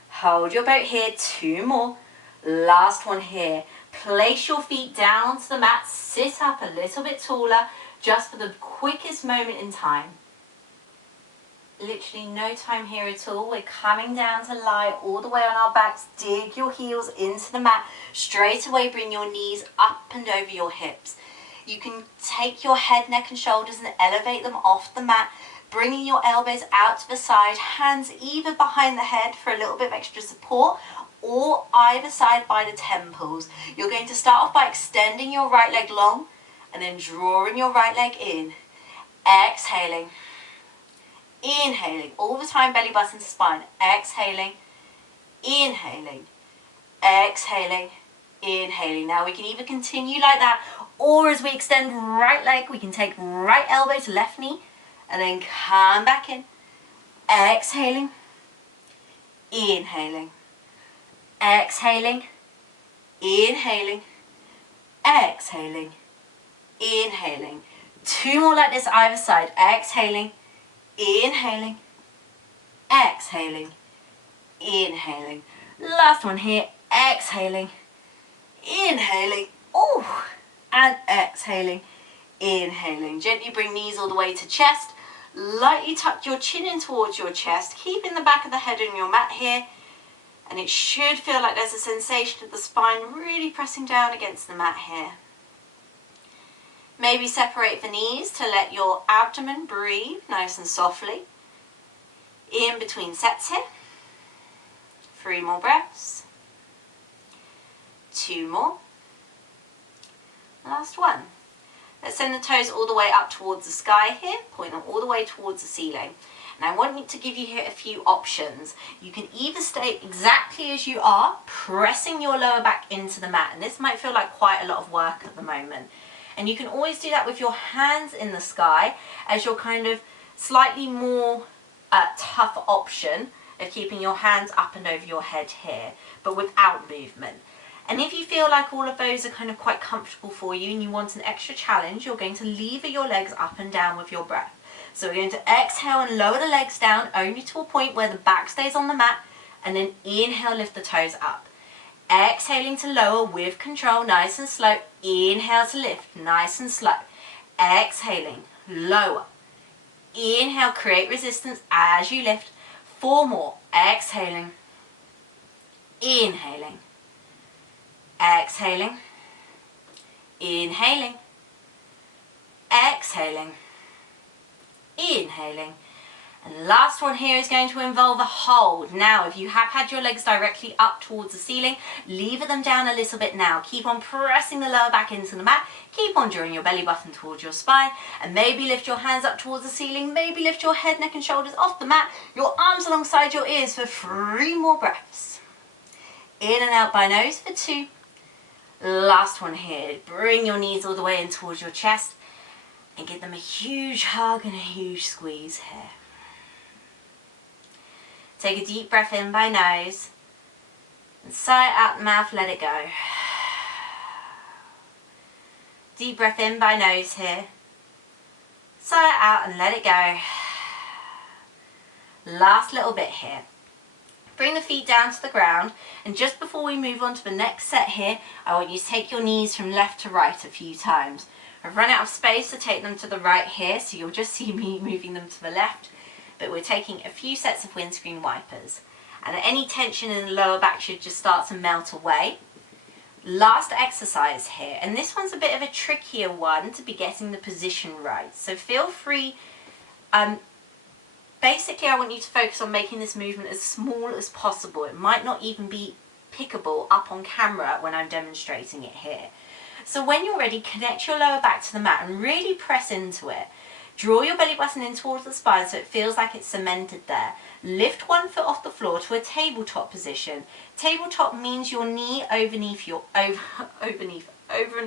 Hold your boat here, 2 more. Last one here. Place your feet down to the mat, sit up a little bit taller, just for the quickest moment in time. literally no time here at all. We're coming down to lie all the way on our backs. Dig your heels into the mat. Straight away bring your knees up and over your hips. You can take your head, neck and shoulders and elevate them off the mat, bringing your elbows out to the side, hands either behind the head for a little bit of extra support or either side by the temples. You're going to start off by extending your right leg long and then drawing your right leg in. Exhaling. Inhaling, all the time belly button to spine. Exhaling, inhaling, exhaling, inhaling. Now we can either continue like that, or as we extend right leg, we can take right elbow to left knee and then come back in. Exhaling, inhaling, exhaling, inhaling, exhaling, inhaling. Two more like this either side. Exhaling, inhaling, exhaling, inhaling. Last one here. Exhaling, inhaling, oh, and exhaling, inhaling. Gently bring knees all the way to chest. Lightly tuck your chin in towards your chest, keeping the back of the head on your mat here. And it should feel like there's a sensation of the spine really pressing down against the mat here. Maybe separate the knees to let your abdomen breathe nice and softly. In between sets here. 3 more breaths. 2 more. Last one. Let's send the toes all the way up towards the sky here. Point them all the way towards the ceiling. And I want to give you here a few options. You can either stay exactly as you are, pressing your lower back into the mat. And this might feel like quite a lot of work at the moment. And you can always do that with your hands in the sky as your kind of slightly more tough option of keeping your hands up and over your head here, but without movement. And if you feel like all of those are kind of quite comfortable for you and you want an extra challenge, you're going to lever your legs up and down with your breath. So we're going to exhale and lower the legs down only to a point where the back stays on the mat, and then inhale, lift the toes up. Exhaling to lower with control, nice and slow. Inhale to lift, nice and slow. Exhaling, lower. Inhale, create resistance as you lift. 4 more. Exhaling. Inhaling. Exhaling. Inhaling. Exhaling. Inhaling. And last one here is going to involve a hold. Now, if you have had your legs directly up towards the ceiling, lever them down a little bit now. Keep on pressing the lower back into the mat. Keep on drawing your belly button towards your spine. And maybe lift your hands up towards the ceiling. Maybe lift your head, neck and shoulders off the mat. Your arms alongside your ears for 3 more breaths. In and out by nose for 2. Last one here. Bring your knees all the way in towards your chest. And give them a huge hug and a huge squeeze here. Take a deep breath in by nose and sigh out the mouth, let it go. Deep breath in by nose here. Sigh out and let it go. Last little bit here. Bring the feet down to the ground, and just before we move on to the next set here, I want you to take your knees from left to right a few times. I've run out of space to take them to the right here, so you'll just see me moving them to the left. But we're taking a few sets of windscreen wipers, and any tension in the lower back should just start to melt away. Last exercise here, and this one's a bit of a trickier one to be getting the position right, so feel free. Basically I want you to focus on making this movement as small as possible. It might not even be pickable up on camera when I'm demonstrating it here. So when you're ready, connect your lower back to the mat and really press into it. Draw your belly button in towards the spine so it feels like it's cemented there. Lift one foot off the floor to a tabletop position. Tabletop means your knee over and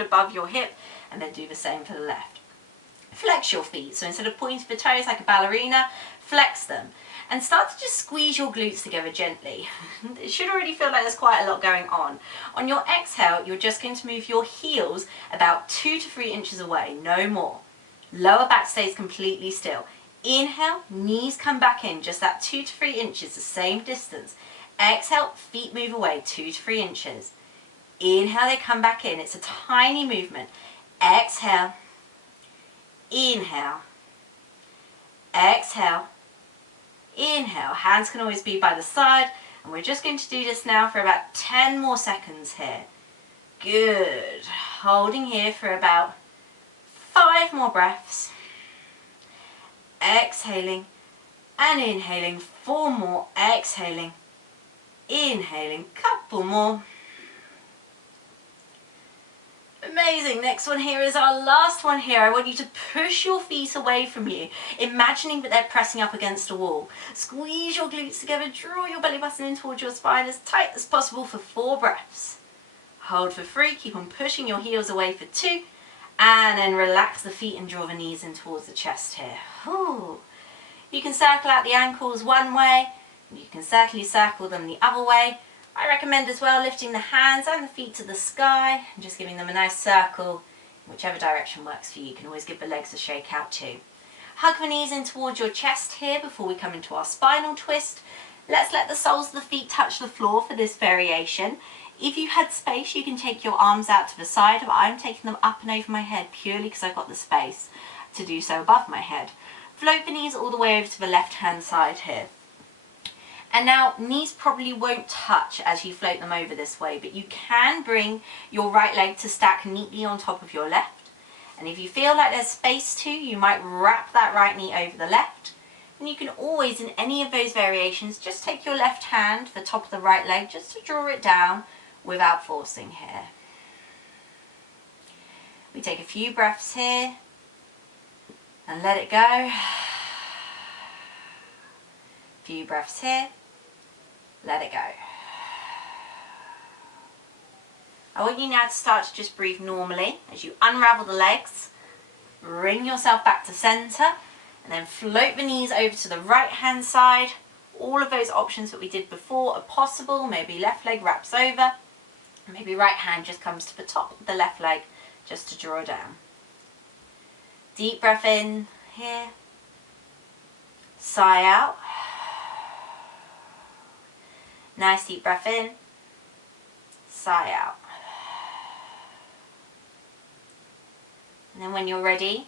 above your hip, and then do the same for the left. Flex your feet, so instead of pointing the toes like a ballerina, flex them. And start to just squeeze your glutes together gently. It should already feel like there's quite a lot going on. On your exhale, you're just going to move your heels about 2 to 3 inches away, no more. Lower back stays completely still. Inhale, knees come back in, just that 2 to 3 inches, the same distance. Exhale, feet move away 2 to 3 inches. Inhale, they come back in. It's a tiny movement. Exhale, inhale, exhale, Inhale, hands can always be by the side, and we're just going to do this now for about 10 more seconds here. Good. Holding here for about 5 more breaths. Exhaling and inhaling, 4 more, exhaling, inhaling, couple more. Amazing. Next one here is our last one here. I want you to push your feet away from you, imagining that they're pressing up against a wall. Squeeze your glutes together, draw your belly button in towards your spine as tight as possible for 4 breaths. Hold for 3, keep on pushing your heels away for 2, and then relax the feet and draw the knees in towards the chest here. Ooh. You can circle out the ankles one way, and you can certainly circle them the other way. I recommend as well lifting the hands and the feet to the sky and just giving them a nice circle in whichever direction works for you. You can always give the legs a shake out too. Hug the knees in towards your chest here before we come into our spinal twist. Let's let the soles of the feet touch the floor for this variation. If you had space, you can take your arms out to the side, but I'm taking them up and over my head purely because I've got the space to do so above my head. Float the knees all the way over to the left-hand side here. And now, knees probably won't touch as you float them over this way, but you can bring your right leg to stack neatly on top of your left. And if you feel like there's space to, you might wrap that right knee over the left. And you can always, in any of those variations, just take your left hand to the top of the right leg just to draw it down without forcing here. We take a few breaths here and let it go. Few breaths here. Let it go. I want you now to start to just breathe normally as you unravel the legs, bring yourself back to center, and then float the knees over to the right hand side. All of those options that we did before are possible. Maybe left leg wraps over, and maybe right hand just comes to the top of the left leg just to draw down. Deep breath in here, sigh out. Nice deep breath in, sigh out. And then when you're ready,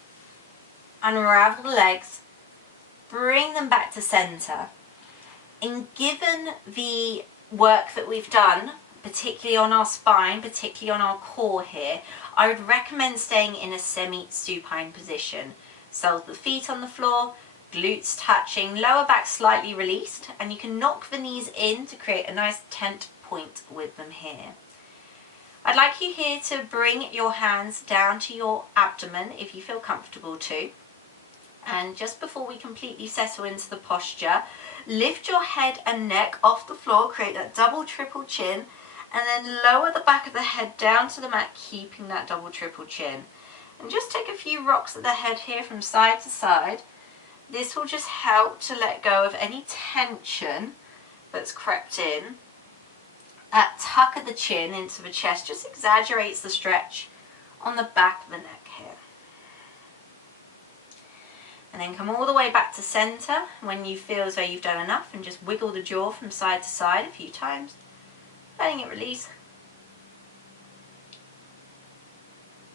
unravel the legs, bring them back to center. And given the work that we've done, particularly on our spine, particularly on our core here, I would recommend staying in a semi-supine position. Soles of the feet on the floor, glutes touching, lower back slightly released, and you can knock the knees in to create a nice tent point with them here. I'd like you here to bring your hands down to your abdomen if you feel comfortable to. And just before we completely settle into the posture, lift your head and neck off the floor, create that double triple chin, and then lower the back of the head down to the mat, keeping that double triple chin. And just take a few rocks at the head here from side to side. This will just help to let go of any tension that's crept in. That tuck of the chin into the chest just exaggerates the stretch on the back of the neck here. And then come all the way back to center when you feel as though you've done enough, and just wiggle the jaw from side to side a few times, letting it release.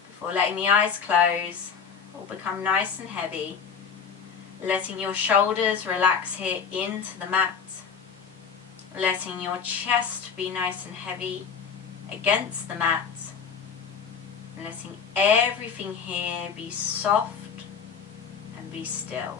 Before letting the eyes close or become nice and heavy. Letting your shoulders relax here into the mat. Letting your chest be nice and heavy against the mat. And letting everything here be soft and be still.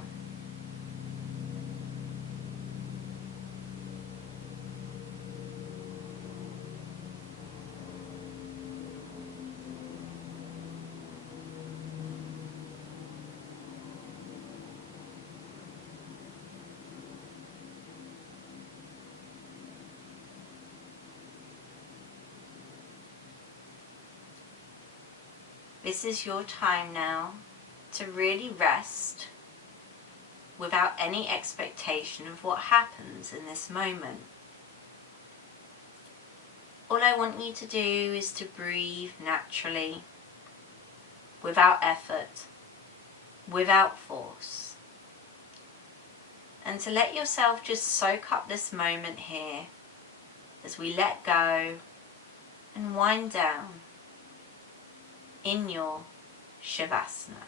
This is your time now to really rest without any expectation of what happens in this moment. All I want you to do is to breathe naturally, without effort, without force. And to let yourself just soak up this moment here as we let go and wind down in your Shavasana.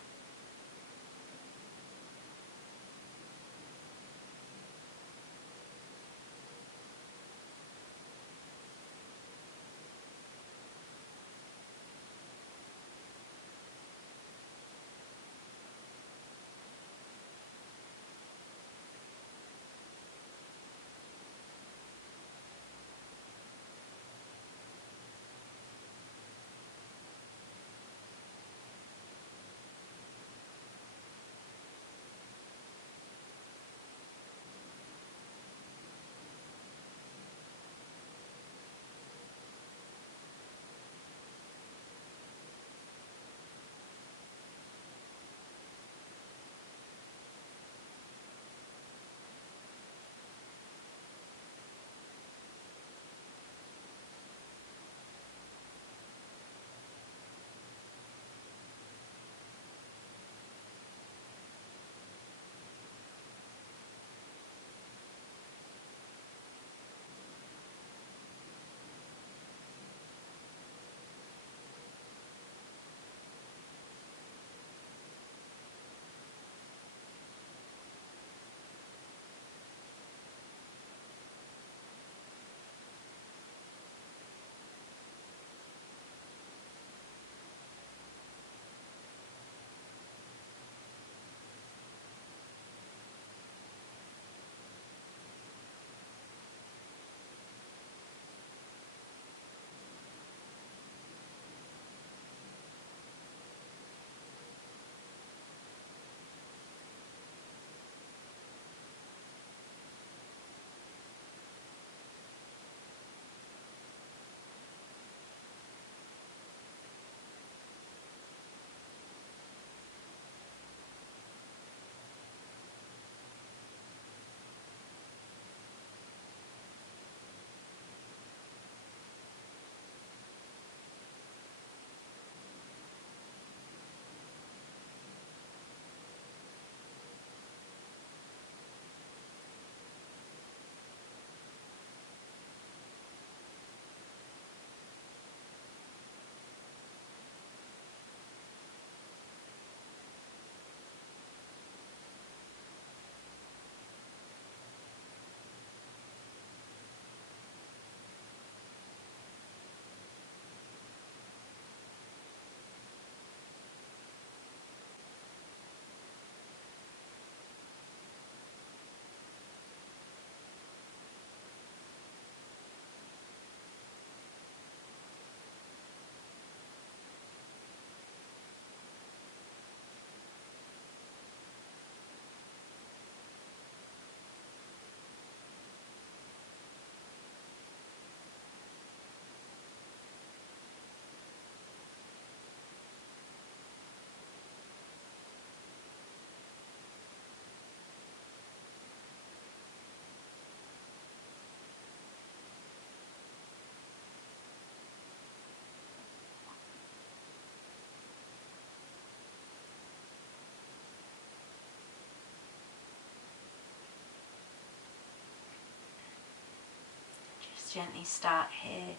just gently start here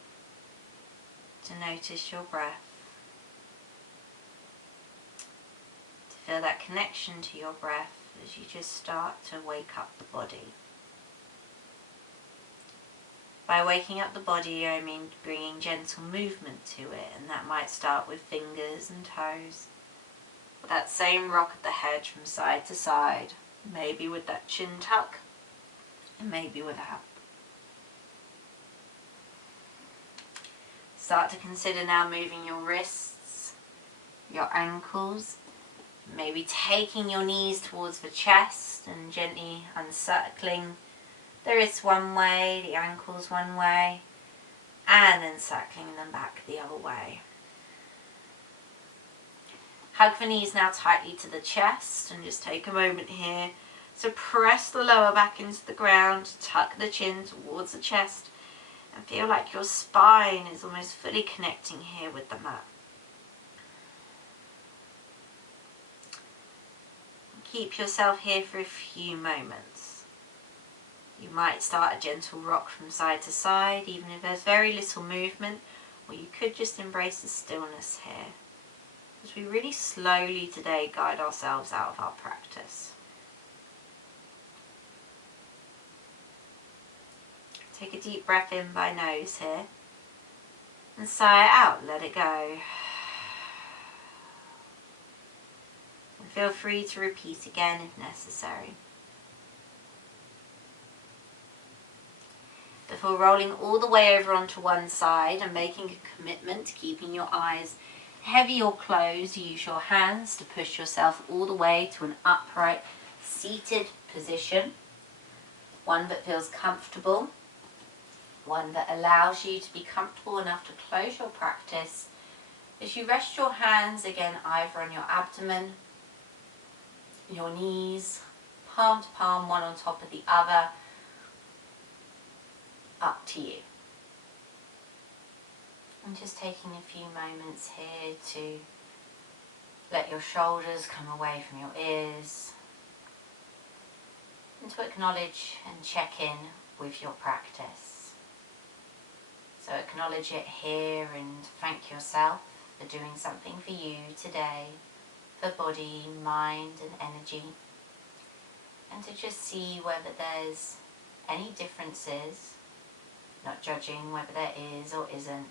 to notice your breath, to feel that connection to your breath as you just start to wake up the body. By waking up the body, I mean bringing gentle movement to it, and that might start with fingers and toes. With that same rock of the head from side to side, maybe with that chin tuck, and maybe without. Start to consider now moving your wrists, your ankles, maybe taking your knees towards the chest and gently uncircling the wrists one way, the ankles one way, and then circling them back the other way. Hug the knees now tightly to the chest and just take a moment here to press the lower back into the ground, tuck the chin towards the chest, and feel like your spine is almost fully connecting here with the mat. Keep yourself here for a few moments. You might start a gentle rock from side to side, even if there's very little movement, or you could just embrace the stillness here, as we really slowly today guide ourselves out of our practice. Take a deep breath in by nose here, and sigh it out, let it go. And feel free to repeat again if necessary. Before rolling all the way over onto one side and making a commitment to keeping your eyes heavy or closed, use your hands to push yourself all the way to an upright seated position. One that feels comfortable, one that allows you to be comfortable enough to close your practice as you rest your hands again either on your abdomen, your knees, palm to palm, one on top of the other, up to you. And just taking a few moments here to let your shoulders come away from your ears and to acknowledge and check in with your practice. So acknowledge it here and thank yourself for doing something for you today, for body, mind and energy, and to just see whether there's any differences, not judging whether there is or isn't,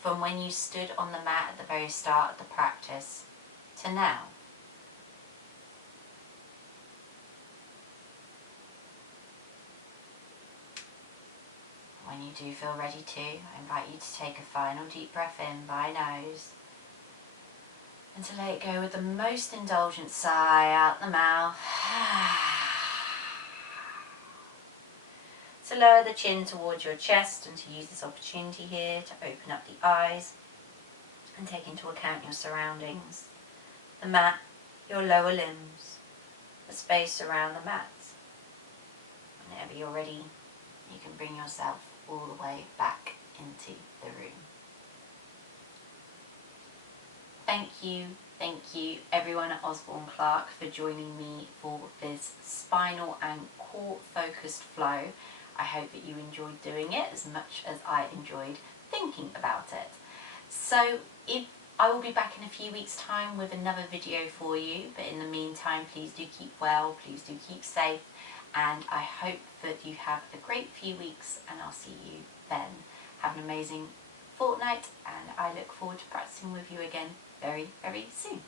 from when you stood on the mat at the very start of the practice to now. When you do feel ready to, I invite you to take a final deep breath in by nose and to let it go with the most indulgent sigh out the mouth. To lower the chin towards your chest and to use this opportunity here to open up the eyes and take into account your surroundings, the mat, your lower limbs, the space around the mat. Whenever you're ready, you can bring yourself all the way back into the room. Thank you everyone at Osborne Clarke for joining me for this spinal and core focused flow. I hope that you enjoyed doing it as much as I enjoyed thinking about it. So I will be back in a few weeks' time with another video for you, but in the meantime, please do keep well, please do keep safe, and I hope that you have a great few weeks, and I'll see you then. Have an amazing fortnight, and I look forward to practicing with you again very, very soon.